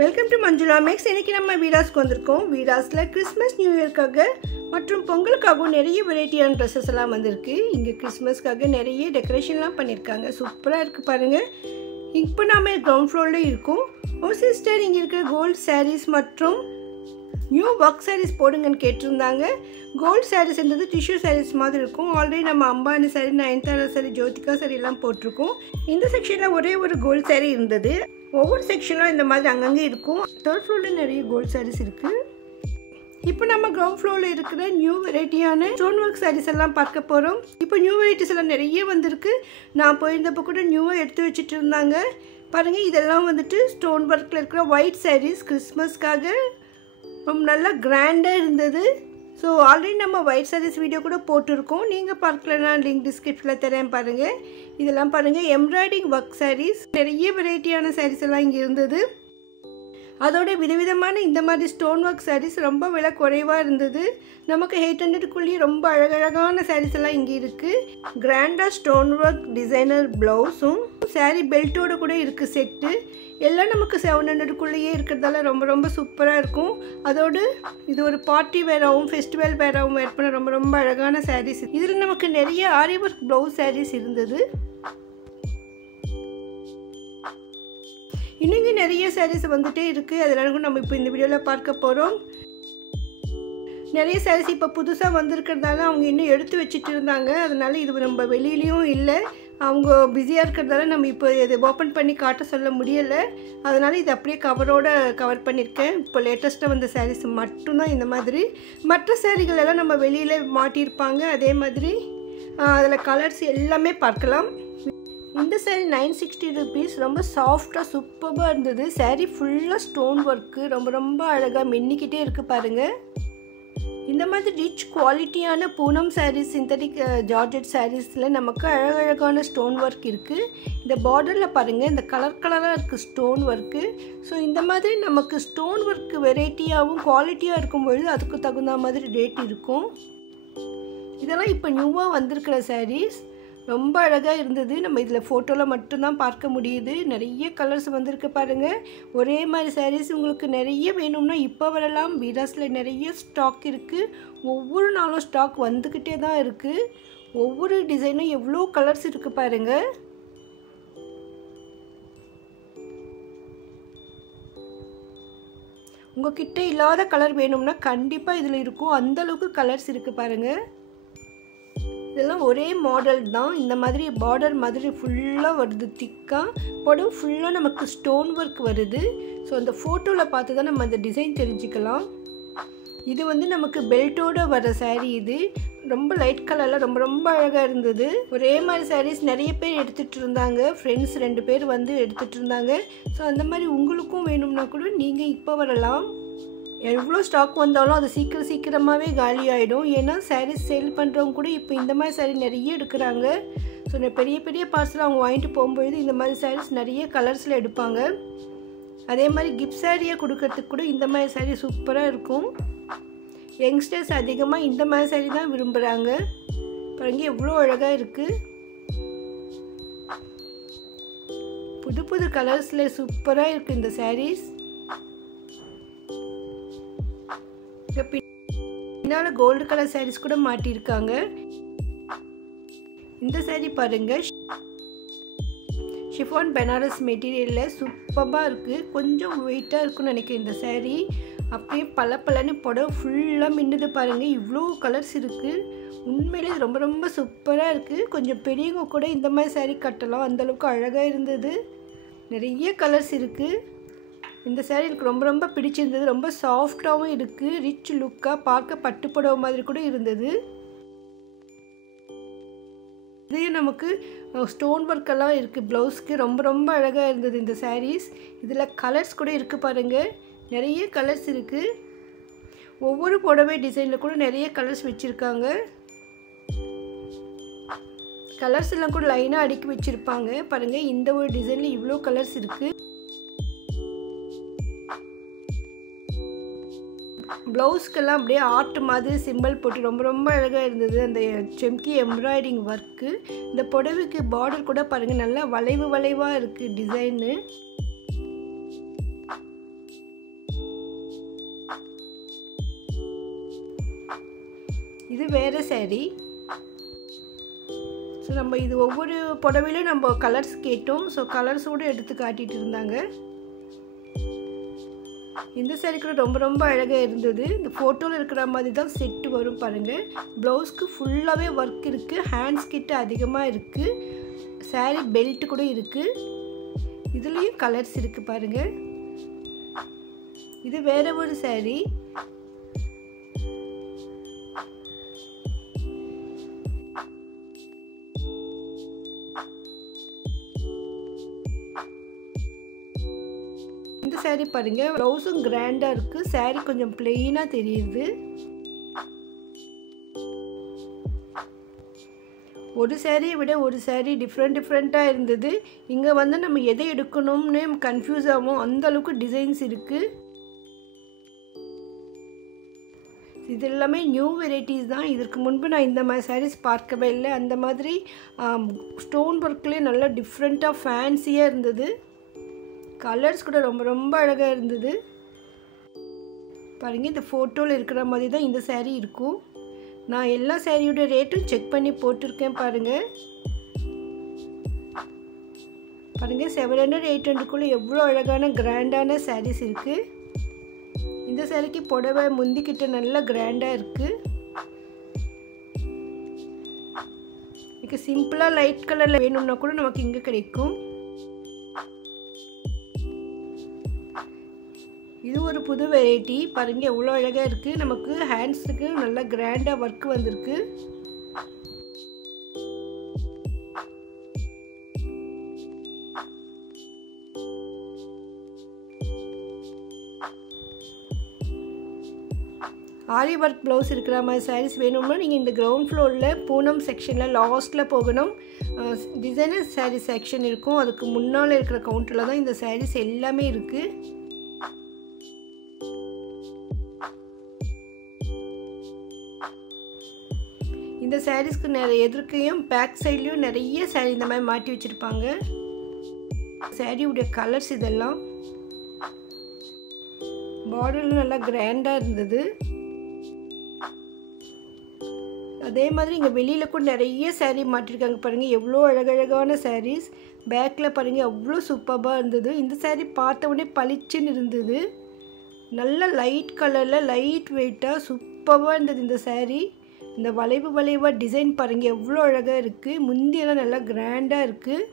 Welcome to Manjula maths. இன்றைக்கி நம்ம வீடாஸ்க்கு வந்திருக்கோம். வீடாஸில் கிறிஸ்மஸ் நியூ இயர்க்காக மற்றும் பொங்கலுக்காகவும் நிறைய வெரைட்டியான ட்ரெஸ்ஸஸ் எல்லாம் வந்திருக்கு. இங்கே கிறிஸ்மஸ்க்காக நிறைய டெக்கரேஷன்லாம் பண்ணியிருக்காங்க. சூப்பராக இருக்குது பாருங்கள். இப்போ நாம கிரவுண்ட் ஃப்ளோரில் இருக்கோம். ஒரு சிஸ்டர் இங்கே இருக்கிற கோல்டு சாரீஸ் மற்றும் நியூ ஒர்க் சாரீஸ் போடுங்கன்னு கேட்டிருந்தாங்க. கோல்டு சாரீஸ்ன்றது டிஷ்யூ சாரீஸ் மாதிரி இருக்கும். ஆல்ரெடி நம்ம அம்பானி சாரீ, நயன்தாரா சாரீ, ஜோதிகா சாரீ எல்லாம் போட்டிருக்கோம். இந்த செக்ஷனில் ஒரே ஒரு கோல்டு சாரீ இருந்தது. ஒவ்வொரு செக்ஷனும் இந்த மாதிரி அங்கங்கே இருக்கும். தேர்ட் ஃப்ளோரில் நிறைய கோல்டு சாரீஸ் இருக்குது. இப்போ நம்ம கிரவுண்ட் ஃப்ளோரில் இருக்கிற நியூ வெரைட்டியான ஸ்டோன் ஒர்க் சாரீஸ் எல்லாம் பார்க்க போகிறோம். இப்போ நியூ வெரைட்டிஸ் எல்லாம் நிறைய வந்திருக்கு. நான் போயிருந்தப்போ கூட நியூவாக எடுத்து வச்சுட்டு இருந்தாங்க பாருங்கள். இதெல்லாம் வந்துட்டு ஸ்டோன் ஒர்க்கில் இருக்கிற ஒயிட் சாரீஸ். கிறிஸ்மஸ்க்காக ரொம்ப நல்லா கிராண்டாக இருந்தது. ஸோ ஆல்ரெடி நம்ம ஒயிட் சாரீஸ் வீடியோ கூட போட்டிருக்கோம். நீங்கள் பார்க்கலன்னா லிங்க் டிஸ்கிரிப்ஷனில் தரேன் பாருங்கள். இதெல்லாம் பாருங்கள், எம்ப்ராய்டிங் ஒர்க் சாரீஸ். நிறைய வெரைட்டியான சாரீஸ் எல்லாம் இங்கே இருந்தது. அதோட விதவிதமான இந்த மாதிரி ஸ்டோன் ஒர்க் சாரீஸ் ரொம்ப விலை குறைவாக இருந்தது. நமக்கு 800க்குள்ளேயே ரொம்ப அழகழகான சாரீஸ் எல்லாம் இங்கே இருக்குது. கிராண்டாக ஸ்டோன் ஒர்க் டிசைனர் ப்ளவுஸும் சாரீ பெல்ட்டோடு கூட இருக்குது செட்டு. எல்லாம் நமக்கு 700க்குள்ளேயே இருக்கிறதால ரொம்ப ரொம்ப சூப்பராக இருக்கும். அதோடு இது ஒரு பார்ட்டி வேராகவும் ஃபெஸ்டிவல் வேராகவும் வேர் பண்ண ரொம்ப ரொம்ப அழகான சாரீஸ். இதில் நமக்கு நிறைய ஆரி ஒர்க் ப்ளவுஸ் சாரீஸ் இருந்தது. இன்னும் நிறைய சாரீஸ் வந்துட்டே இருக்குது. அதனால நம்ம இப்போ இந்த வீடியோவில் பார்க்க போகிறோம். நிறைய சாரீஸ் இப்போ புதுசாக வந்திருக்கிறதால அவங்க இன்னும் எடுத்து வச்சுட்டு இருந்தாங்க. அதனால இது நம்ம வெளியிலையும் இல்லை, அவங்க பிஸியாக இருக்கிறதால நம்ம இப்போ இதை ஓப்பன் பண்ணி காட்ட சொல்ல முடியலை. அதனால் இது அப்படியே கவர் பண்ணியிருக்கேன். இப்போ லேட்டஸ்ட்டாக வந்த சாரீஸ் மட்டும்தான் இந்த மாதிரி. மற்ற சாரீகள் எல்லாம் நம்ம வெளியில் மாட்டியிருப்பாங்க. அதே மாதிரி அதில் கலர்ஸ் எல்லாமே பார்க்கலாம். இந்த சாரீ 960 rupees. ரொம்ப சாஃப்டாக சூப்பராக இருந்தது. சாரீ ஃபுல்லாக ஸ்டோன் ஒர்க்கு, ரொம்ப ரொம்ப அழகாக மின்னிக்கிட்டே இருக்குது பாருங்கள். இந்த மாதிரி ரிச் குவாலிட்டியான பூனம் சாரீஸ், சிந்தட்டிக் ஜார்ஜெட் சாரீஸில் நமக்கு அழகழகான ஸ்டோன் ஒர்க் இருக்குது. இந்த பார்டரில் பாருங்கள், இந்த கலராக இருக்குது ஸ்டோன் ஒர்க்கு. ஸோ இந்த மாதிரி நமக்கு ஸ்டோன் ஒர்க்கு வெரைட்டியாகவும் குவாலிட்டியாக இருக்கும்பொழுது அதுக்கு தகுந்த மாதிரி ரேட் இருக்கும். இதெல்லாம் இப்போ நியூவாக வந்திருக்கிற சாரீஸ். ரொம்ப அழகாக இருந்தது. நம்ம இதில் ஃபோட்டோவில் மட்டும்தான் பார்க்க முடியுது. நிறைய கலர்ஸ் வந்திருக்கு பாருங்கள். ஒரே மாதிரி சாரீஸ் உங்களுக்கு நிறைய வேணும்னா இப்போ வரலாம். வீடாஸில் நிறைய ஸ்டாக் இருக்குது. ஒவ்வொரு நாளும் ஸ்டாக் வந்துக்கிட்டே தான் இருக்குது. ஒவ்வொரு டிசைனும் எவ்வளோ கலர்ஸ் இருக்குது பாருங்கள். உங்கள்கிட்ட இல்லாத கலர் வேணும்னா கண்டிப்பாக இதில் இருக்கும். அந்தளவுக்கு கலர்ஸ் இருக்குது பாருங்கள். இதெல்லாம் ஒரே மாடல் தான். இந்த மாதிரி பார்டர் மாதிரி ஃபுல்லாக வருது, திக்காக புடவை ஃபுல்லாக நமக்கு ஸ்டோன் ஒர்க் வருது. ஸோ அந்த ஃபோட்டோவில் பார்த்து தான் நம்ம அந்த டிசைன் தெரிஞ்சுக்கலாம். இது வந்து நமக்கு பெல்ட்டோடு வர சாரீ. இது ரொம்ப லைட் கலரில் ரொம்ப ரொம்ப அழகாக இருந்தது. ஒரே மாதிரி சாரீஸ் நிறைய பேர் எடுத்துகிட்டு இருந்தாங்க. ஃப்ரெண்ட்ஸ் 2 பேர் வந்து எடுத்துகிட்டு இருந்தாங்க. ஸோ அந்த மாதிரி உங்களுக்கும் வேணும்னா கூட நீங்கள் இப்போ வரலாம். எவ்வளோ ஸ்டாக் வந்தாலும் அது சீக்கிரமாகவே காலி ஆகிடும். ஏன்னா சாரீஸ் சேல் பண்ணுறவங்க கூட இப்போ இந்த மாதிரி சாரீ நிறைய எடுக்கிறாங்க. ஸோ பெரிய பெரிய பார்சல் அவங்க வாங்கிட்டு போகும்பொழுது இந்த மாதிரி சாரீஸ் நிறைய கலர்ஸில் எடுப்பாங்க. அதே மாதிரி கிஃப்ட் சாரியாக கொடுக்கறதுக்கு கூட இந்த மாதிரி சாரீ சூப்பராக இருக்கும். யங்ஸ்டர்ஸ் அதிகமாக இந்த மாதிரி சாரீ தான் விரும்புகிறாங்க. பாருங்க எவ்வளோ அழகாக இருக்குது. புது புது கலர்ஸில் சூப்பராக இருக்குது இந்த சாரீஸ். பின்னால் கோல்டு கலர் சாரீஸ் கூட மாட்டியிருக்காங்க. இந்த சாரீ பாருங்கள், ஷிஃபான் பனாரஸ் மெட்டீரியலில் சூப்பராக இருக்குது. கொஞ்சம் வெயிட்டாக இருக்குன்னு நினைக்கிறேன் இந்த சாரீ. அப்படியே பளபளன்னு புடவை ஃபுல்லாக மின்னுது பாருங்கள். இவ்வளோ கலர்ஸ் இருக்குது. உண்மையிலே ரொம்ப ரொம்ப சூப்பராக இருக்குது. கொஞ்சம் பெரியவங்க கூட இந்த மாதிரி சாரீ கட்டலாம், அந்தளவுக்கு அழகாக இருந்தது. நிறைய கலர்ஸ் இருக்குது. இந்த சாரீ எனக்கு ரொம்ப ரொம்ப பிடிச்சிருந்தது. ரொம்ப சாஃப்டாகவும் இருக்குது. ரிச் லுக்காக பார்க்க பட்டு புடவை மாதிரி கூட இருந்தது. இதே நமக்கு ஸ்டோன் ஒர்க்கெல்லாம் இருக்குது ப்ளவுஸ்க்கு. ரொம்ப ரொம்ப அழகாக இருந்தது இந்த சாரீஸ். இதில் கலர்ஸ் கூட இருக்குது பாருங்கள். நிறைய கலர்ஸ் இருக்குது. ஒவ்வொரு புடவை டிசைனில் கூட நிறைய கலர்ஸ் வச்சுருக்காங்க. கலர்ஸ் எல்லாம் கூட லைனாக அடுக்கி வச்சுருப்பாங்க பாருங்கள். இந்த ஒரு டிசைனில் இவ்வளோ கலர்ஸ் இருக்குது. ப்ளவுஸ்க்கெல்லாம் அப்படியே ஆர்ட் மாதிரி சிம்பிள் போட்டு ரொம்ப ரொம்ப அழகாக இருந்தது. அந்த செம்கி எம்ப்ராய்டிங் ஒர்க்கு. இந்த புடவைக்கு பார்டர் கூட பாருங்கள், நல்லா வளைவாக இருக்குது டிசைனு. இது வேறு saree. ஸோ நம்ம இது ஒவ்வொரு புடவையிலும் நம்ம கலர்ஸ் கேட்டோம். ஸோ கலர்ஸோடு எடுத்து காட்டிகிட்டு இருந்தாங்க. இந்த saree கூட ரொம்ப ரொம்ப அழகாக இருந்தது. இந்த ஃபோட்டோவில் இருக்கிற மாதிரி தான் செட்டு வரும் பாருங்கள். ப்ளவுஸ்க்கு ஃபுல்லாகவே ஒர்க் இருக்குது. ஹேண்ட்ஸ் கிட்ட அதிகமாக இருக்குது. saree பெல்ட் கூட இருக்குது. இதுலேயும் கலர்ஸ் இருக்குது பாருங்கள். இது வேறு ஒரு saree. இந்த saree பாருங்க, ப்ளவுஸும் கிராண்டாக இருக்குது. saree கொஞ்சம் பிளெயினாக தெரியுது. ஒரு சாரியை விட ஒரு saree டிஃப்ரெண்ட்டாக இருந்தது. இங்கே வந்து நம்ம எதை எடுக்கணும்னு கன்ஃபியூஸ் ஆகும். அந்த அளவுக்கு டிசைன்ஸ் இருக்குது. இது எல்லாமே நியூ வெரைட்டிஸ் தான். இதற்கு முன்பு நான் இந்த மாதிரி sarees பார்க்கவே இல்லை. அந்த மாதிரி ஸ்டோன் ஒர்க்லேயே நல்லா டிஃப்ரெண்ட்டாக ஃபேன்சியாக இருந்தது. கலர்ஸ் கூட ரொம்ப ரொம்ப அழகாக இருந்தது பாருங்கள். இந்த ஃபோட்டோவில் இருக்கிற மாதிரி தான் இந்த saree இருக்கும். நான் எல்லா சாரியோட ரேட்டும் செக் பண்ணி போட்டிருக்கேன் பாருங்கள். பாருங்கள் 700-800 எவ்வளோ அழகான கிராண்டான sarees இருக்குது. இந்த சாரிக்கு புடவை முந்திக்கிட்ட நல்லா கிராண்டாக இருக்குது. இதுக்கு சிம்பிளாக லைட் கலரில் வேணும்னா கூட நமக்கு இங்கே கிடைக்கும். இது ஒரு புது வெரைட்டி பாருங்க, எவ்வளோ அழகாக இருக்குது. நமக்கு ஹேண்ட்ஸுக்கு நல்லா கிராண்டாக ஒர்க் வந்திருக்கு. ஆரி ஒர்க் ப்ளவுஸ் இருக்கிற மாதிரி sarees வேணும்னா நீங்கள் இந்த கிரவுண்ட் ஃப்ளோரில் பூனம் செக்ஷனில் லாஸ்ட்டில் போகணும். டிசைனர் சாரீ செக்ஷன் இருக்கும். அதுக்கு முன்னால் இருக்கிற கவுண்டரில் தான் இந்த sarees எல்லாமே இருக்குது. இந்த சாரீஸ்க்கு நிறைய எதிர்க்கையும் பேக் சைட்லேயும் நிறைய saree இந்த மாதிரி மாட்டி வச்சுருப்பாங்க. சாரியுடைய கலர்ஸ் இதெல்லாம் பார்டரில் நல்லா கிராண்டாக இருந்தது. அதே மாதிரி இங்கே வெளியில் கூட நிறைய saree மாட்டிருக்காங்க பாருங்கள். எவ்வளோ அழகழகான sarees. பேக்கில் பாருங்கள் அவ்வளோ சூப்பராக இருந்தது. இந்த saree பார்த்த உடனே பளிச்சுன்னு இருந்தது. நல்ல லைட் கலரில் லைட் வெயிட்டாக சூப்பராக இருந்தது இந்த saree. இந்த வளைவாக டிசைன் பாருங்கள் எவ்வளோ அழகாக இருக்குது. முந்தியெல்லாம் நல்லா கிராண்டாக இருக்குது.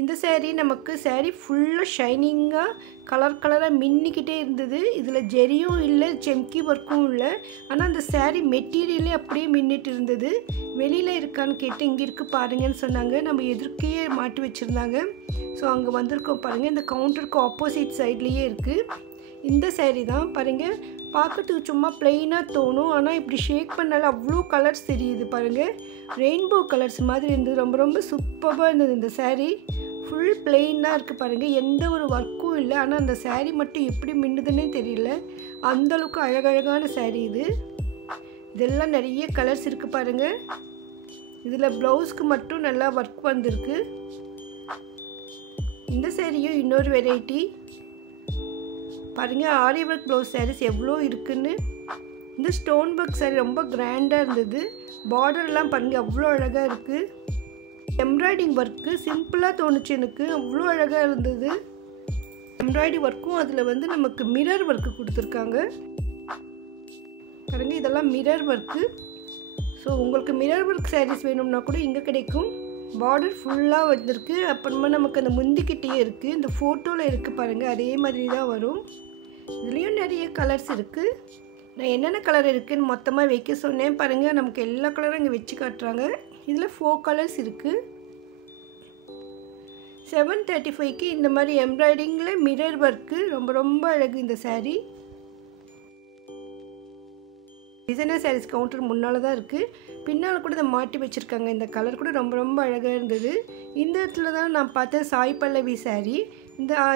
இந்த saree நமக்கு saree ஃபுல்லாக ஷைனிங்காக கலராக மின்னிக்கிட்டே இருந்தது. இதில் ஜெரியும் இல்லை, செம்கி ஒர்க்கும் இல்லை. ஆனால் அந்த saree மெட்டீரியலே அப்படியே மின்னிட்டு இருந்தது. வெளியில் இருக்கான்னு கேட்டு இங்கே இருக்குது பாருங்கன்னு சொன்னாங்க. நம்ம எதிர்க்கையே மாட்டி வச்சுருந்தாங்க. ஸோ அங்கே வந்திருக்கோம் பாருங்கள். இந்த கவுண்டருக்கு ஆப்போசிட் சைட்லேயே இருக்குது. இந்த saree தான் பாருங்கள். பார்க்கறதுக்கு சும்மா பிளெயினாக தோணும். ஆனால் இப்படி ஷேக் பண்ணாலும் அவ்வளோ கலர்ஸ் தெரியுது பாருங்கள். ரெயின்போ கலர்ஸ் மாதிரி இருந்தது. ரொம்ப ரொம்ப சூப்பராக இருந்தது இந்த saree. ஃபுல் பிளெயினாக இருக்குது பாருங்கள். எந்த ஒரு ஒர்க்கும் இல்லை. ஆனால் அந்த saree மட்டும் எப்படி மின்னுதுன்னே தெரியல. அந்தளவுக்கு அழகழகான saree இது. இதெல்லாம் நிறைய கலர்ஸ் இருக்குது பாருங்கள். இதில் ப்ளவுஸ்க்கு மட்டும் நல்லா ஒர்க் வந்திருக்கு. இந்த சாரியும் இன்னொரு வெரைட்டி பாருங்கள். ஆரி ஒர்க் ப்ளவுஸ் sarees எவ்வளோ இருக்குன்னு. இந்த ஸ்டோன் ஒர்க் saree ரொம்ப கிராண்டாக இருந்தது. பார்டர்லாம் பாருங்கள் அவ்வளோ அழகாக இருக்குது. எம்ப்ராய்டிங் ஒர்க்கு சிம்பிளாக தோணுச்சு எனக்கு. அவ்வளோ அழகாக இருந்தது எம்ப்ராய்டி ஒர்க்கும். அதில் வந்து நமக்கு மிரர் ஒர்க்கு கொடுத்துருக்காங்க பாருங்கள். இதெல்லாம் மிரர் ஒர்க்கு. ஸோ உங்களுக்கு மிரர் ஒர்க் sarees வேணும்னா கூட இங்கே கிடைக்கும். பார்டர் ஃபுல்லாக வந்திருக்கு. அப்புறமா நமக்கு அந்த முந்திக்கிட்டே இருக்குது. இந்த ஃபோட்டோவில் இருக்குது பாருங்கள். அதே மாதிரி தான் வரும். இதுலேயும் நிறைய கலர்ஸ் இருக்குது. நான் என்னென்ன கலர் இருக்குதுன்னு மொத்தமாக வைக்க சொன்னேன் பாருங்கள். நமக்கு எல்லா கலரும் இங்கே வச்சு காட்டுறாங்க. இதில் 4 கலர்ஸ் இருக்குது. 735க்கு இந்த மாதிரி எம்ப்ராய்டிங்கில் மிரர் ஒர்க்கு ரொம்ப ரொம்ப அழகு இந்த saree. டிசைனர் sarees கவுண்டர் முன்னால் தான் இருக்குது. பின்னால் கூட இதை மாட்டி வச்சுருக்காங்க. இந்த கலர் கூட ரொம்ப ரொம்ப அழகாக இருந்தது. இந்த இடத்துல தான் நான் பார்த்தேன் சாய் பல்லவி saree.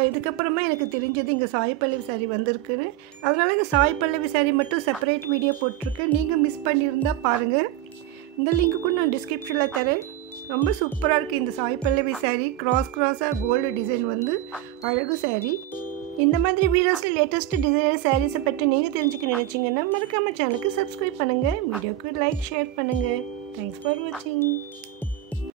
இதுக்கப்புறமா எனக்கு தெரிஞ்சது இங்கே சாய் பல்லவி saree வந்திருக்குன்னு. அதனால் இந்த சாய் பல்லவி saree மட்டும் செப்பரேட் வீடியோ போட்டிருக்கேன். நீங்கள் மிஸ் பண்ணியிருந்தால் பாருங்கள். இந்த லிங்க்கு கூட நான் டிஸ்கிரிப்ஷனில் தரேன். ரொம்ப சூப்பராக இருக்குது இந்த சாய் பல்லவி saree. கிராஸாக கோல்டு டிசைன் வந்து அழகு saree. இந்த மாதிரி வீடியோஸில் லேட்டஸ்ட் டிசைனர் சாரீஸை பற்றி நீங்கள் தெரிஞ்சுக்க நினச்சிங்கன்னா மறக்காமல் சேனலுக்கு சப்ஸ்கிரைப் பண்ணுங்கள், வீடியோக்கு லைக் ஷேர் பண்ணுங்கள். தேங்க்ஸ் ஃபார் வாட்சிங்.